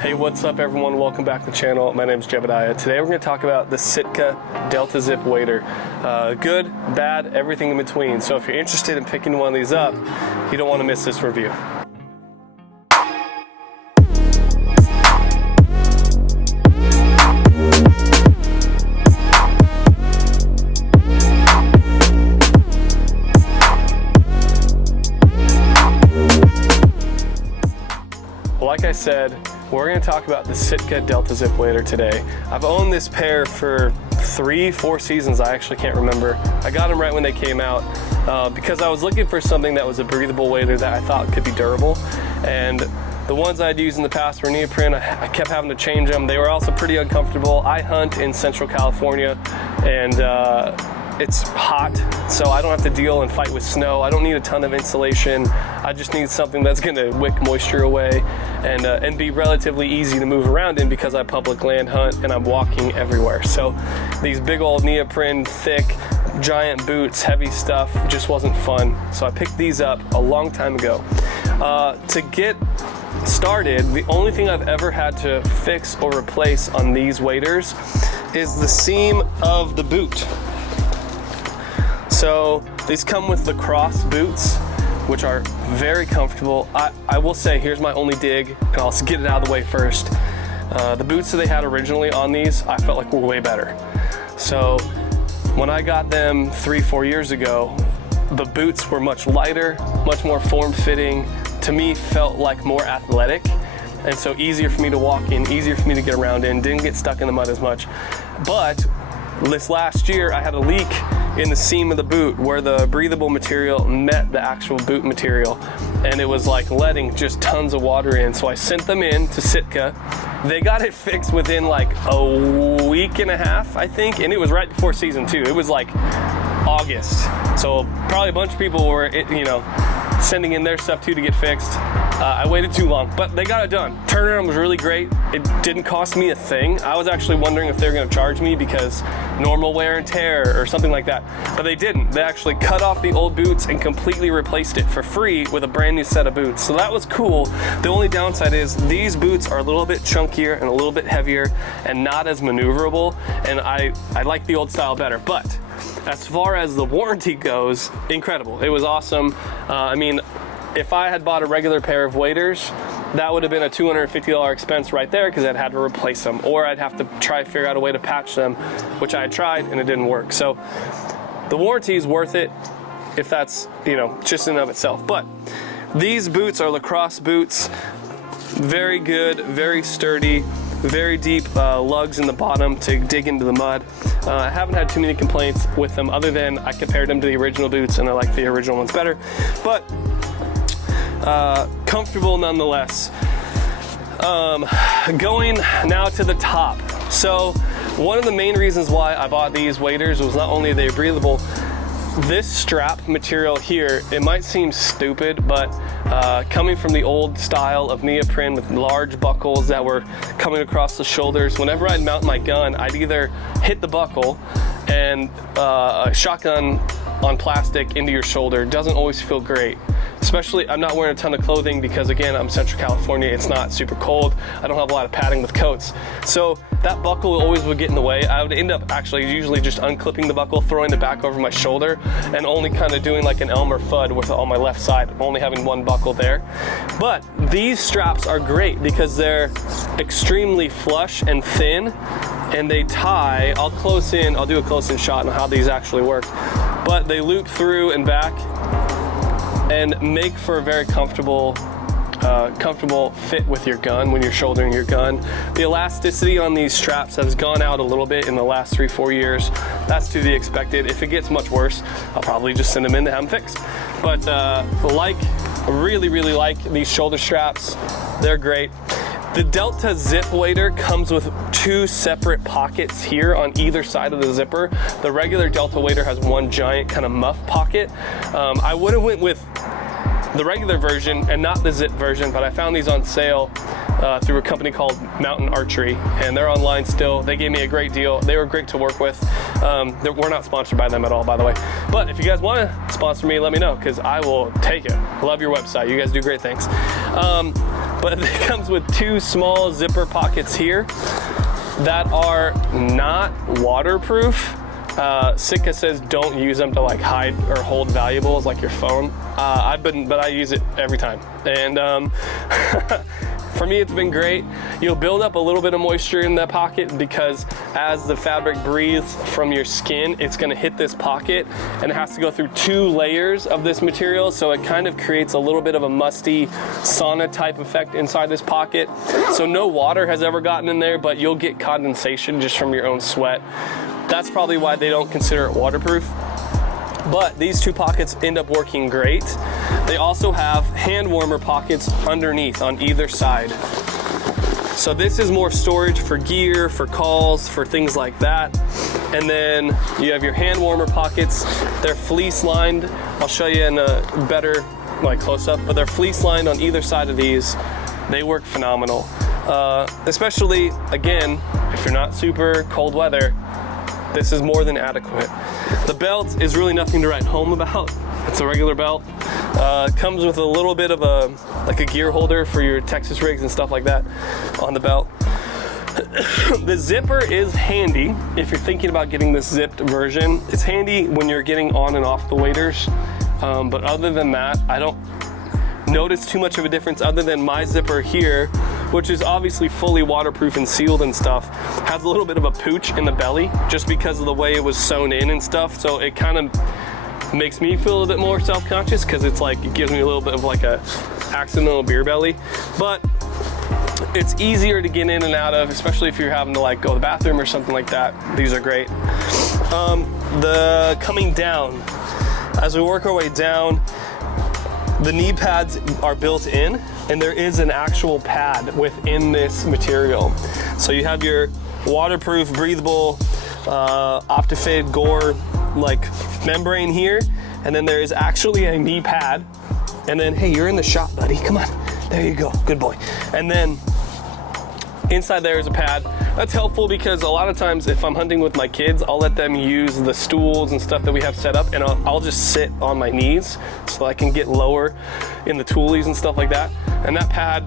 Hey, what's up everyone? Welcome back to the channel. My name is Jebediah. Today we're going to talk about the Sitka Delta Zip Wader. Good, bad, everything in between. So if you're interested in picking one of these up, you don't want to miss this review. Like I said, we're going to talk about the Sitka Delta Zip Wader today. I've owned this pair for 3-4 seasons. I actually can't remember. I got them right when they came out because I was looking for something that was a breathable wader that I thought could be durable. And the ones I'd used in the past were neoprene. I kept having to change them. They were also pretty uncomfortable. I hunt in Central California and it's hot, so I don't have to deal and fight with snow. I don't need a ton of insulation. I just need something that's gonna wick moisture away and be relatively easy to move around in because I public land hunt and I'm walking everywhere. So these big old neoprene, thick, giant boots, heavy stuff just wasn't fun. So I picked these up a long time ago. To get started, the only thing I've ever had to fix or replace on these waders is the seam of the boot. So these come with the cross boots, which are very comfortable. I will say, here's my only dig, and I'll get it out of the way first. The boots that they had originally on these, I felt like were way better. So when I got them 3-4 years ago, the boots were much lighter, much more form-fitting, to me felt like more athletic, and so easier for me to walk in, easier for me to get around in, didn't get stuck in the mud as much. But this last year, I had a leak in the seam of the boot where the breathable material met the actual boot material, and it was like letting just tons of water in. So I sent them in to Sitka. They got it fixed within like a week and a half, I think, and it was right before season 2. It was like August, so probably a bunch of people were, sending in their stuff too to get fixed. I waited too long, but they got it done. Turnaround was really great. It didn't cost me a thing. I was actually wondering if they were gonna charge me because normal wear and tear or something like that, but they didn't. They actually cut off the old boots and completely replaced it for free with a brand new set of boots. So that was cool. The only downside is these boots are a little bit chunkier and a little bit heavier and not as maneuverable, and I like the old style better. But as far as the warranty goes, incredible. It was awesome. I mean, if I had bought a regular pair of waders, that would have been a $250 expense right there because I'd had to replace them, or I'd have to try to figure out a way to patch them, which I had tried and it didn't work. So the warranty is worth it if that's, just in and of itself. But these boots are lacrosse boots, very good, very sturdy, very deep lugs in the bottom to dig into the mud. I haven't had too many complaints with them other than I compared them to the original boots and I like the original ones better, but comfortable nonetheless. Going now to the top. So one of the main reasons why I bought these waders was not only are they breathable, this strap material here, it might seem stupid, but coming from the old style of neoprene with large buckles that were coming across the shoulders, whenever I'd mount my gun, I'd either hit the buckle and a shotgun on plastic into your shoulder doesn't always feel great. Especially, I'm not wearing a ton of clothing because again, I'm Central California, it's not super cold. I don't have a lot of padding with coats. So that buckle always would get in the way. I would end up actually usually just unclipping the buckle, throwing it back over my shoulder, and only kind of doing like an Elmer Fudd with on my left side, only having one buckle there. But these straps are great because they're extremely flush and thin, and they tie. I'll do a close-in shot on how these actually work. But they loop through and back and make for a very comfortable fit with your gun when you're shouldering your gun. The elasticity on these straps has gone out a little bit in the last 3-4 years. That's to be expected. If it gets much worse, I'll probably just send them in to have them fixed. But really like these shoulder straps. They're great. The Delta Zip Wader comes with 2 separate pockets here on either side of the zipper. The regular Delta Wader has one giant kind of muff pocket. I would have went with the regular version and not the zip version, but I found these on sale through a company called Mountain Archery, and they're online still. They gave me a great deal. They were great to work with. We're not sponsored by them at all, by the way. But if you guys want to sponsor me, let me know, because I will take it. I love your website. You guys do great things. but it comes with 2 small zipper pockets here that are not waterproof. Sitka says don't use them to like hide or hold valuables like your phone. But I use it every time. And for me, it's been great. You'll build up a little bit of moisture in that pocket because as the fabric breathes from your skin, it's gonna hit this pocket and it has to go through 2 layers of this material. So it kind of creates a little bit of a musty sauna type effect inside this pocket. So no water has ever gotten in there, but you'll get condensation just from your own sweat. That's probably why they don't consider it waterproof. But these 2 pockets end up working great. They also have hand warmer pockets underneath on either side. So this is more storage for gear, for calls, for things like that. And then you have your hand warmer pockets. They're fleece lined. I'll show you in a better close up, but they're fleece lined on either side of these. They work phenomenal. Especially, again, if you're not super cold weather, this is more than adequate. The belt is really nothing to write home about. It's a regular belt. Comes with a little bit of a gear holder for your Texas rigs and stuff like that on the belt. The zipper is handy if you're thinking about getting this zipped version. It's handy when you're getting on and off the waders. But other than that, I don't notice too much of a difference other than my zipper here, which is obviously fully waterproof and sealed and stuff, has a little bit of a pooch in the belly just because of the way it was sewn in and stuff. So it kind of makes me feel a little bit more self-conscious because it's like, it gives me a little bit of like a accidental beer belly. But it's easier to get in and out of, especially if you're having to like go to the bathroom or something like that. These are great. The coming down, as we work our way down, the knee pads are built in, and there is an actual pad within this material. So you have your waterproof, breathable, Optifade Gore like membrane here, and then there is actually a knee pad. And then, hey, you're in the shot, buddy. Come on, there you go, good boy. And then inside there is a pad. That's helpful because a lot of times if I'm hunting with my kids, I'll let them use the stools and stuff that we have set up, and I'll just sit on my knees so I can get lower in the toolies and stuff like that. And that pad,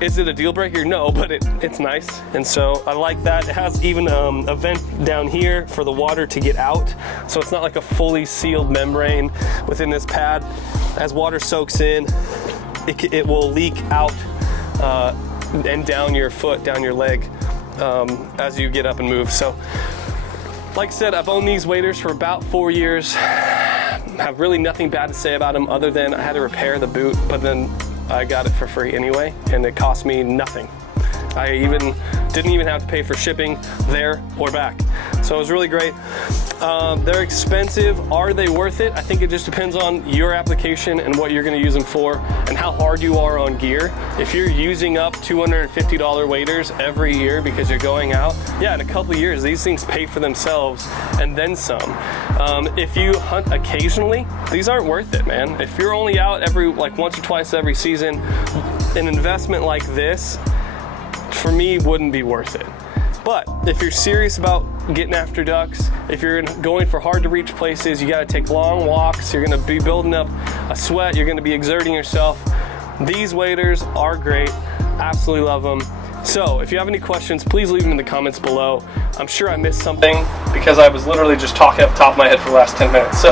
is it a deal breaker? No, but it's nice. And so I like that. It has even a vent down here for the water to get out. So it's not like a fully sealed membrane within this pad. As water soaks in, it will leak out and down your foot, down your leg, as you get up and move. So like I said, I've owned these waders for about 4 years. Have really nothing bad to say about them other than I had to repair the boot, but then I got it for free anyway, and it cost me nothing. I didn't even have to pay for shipping there or back. So it was really great. They're expensive. Are they worth it? I think it just depends on your application and what you're gonna use them for and how hard you are on gear. If you're using up $250 waders every year because you're going out, yeah, in a couple of years, these things pay for themselves and then some. If you hunt occasionally, these aren't worth it, man. If you're only out every, like once or twice every season, an investment like this, for me, wouldn't be worth it. But if you're serious about getting after ducks, if you're going for hard to reach places, you gotta take long walks, you're gonna be building up a sweat, you're gonna be exerting yourself, these waders are great. Absolutely love them. So if you have any questions, please leave them in the comments below. I'm sure I missed something because I was literally just talking off the top of my head for the last 10 minutes. So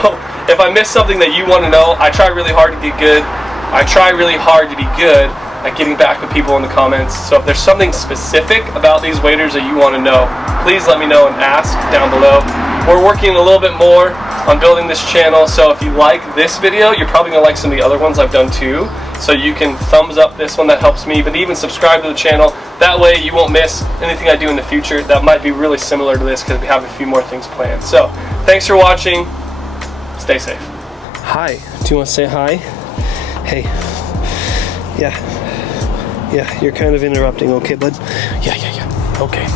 if I missed something that you wanna know, I try really hard to get good. I try really hard to be good at getting back with people in the comments. So if there's something specific about these waders that you want to know, please let me know and ask down below. We're working a little bit more on building this channel, so if you like this video, you're probably gonna like some of the other ones I've done too. So you can thumbs up this one, that helps me, but even subscribe to the channel. That way you won't miss anything I do in the future that might be really similar to this because we have a few more things planned. So thanks for watching. Stay safe. Hi, do you want to say hi? Hey. Yeah, you're kind of interrupting, okay, bud? Yeah, okay.